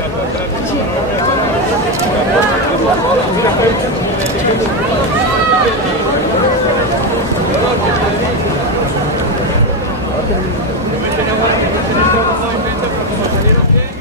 Dove ce ne vuoi mettere il gioco poi in mezzo per come salire?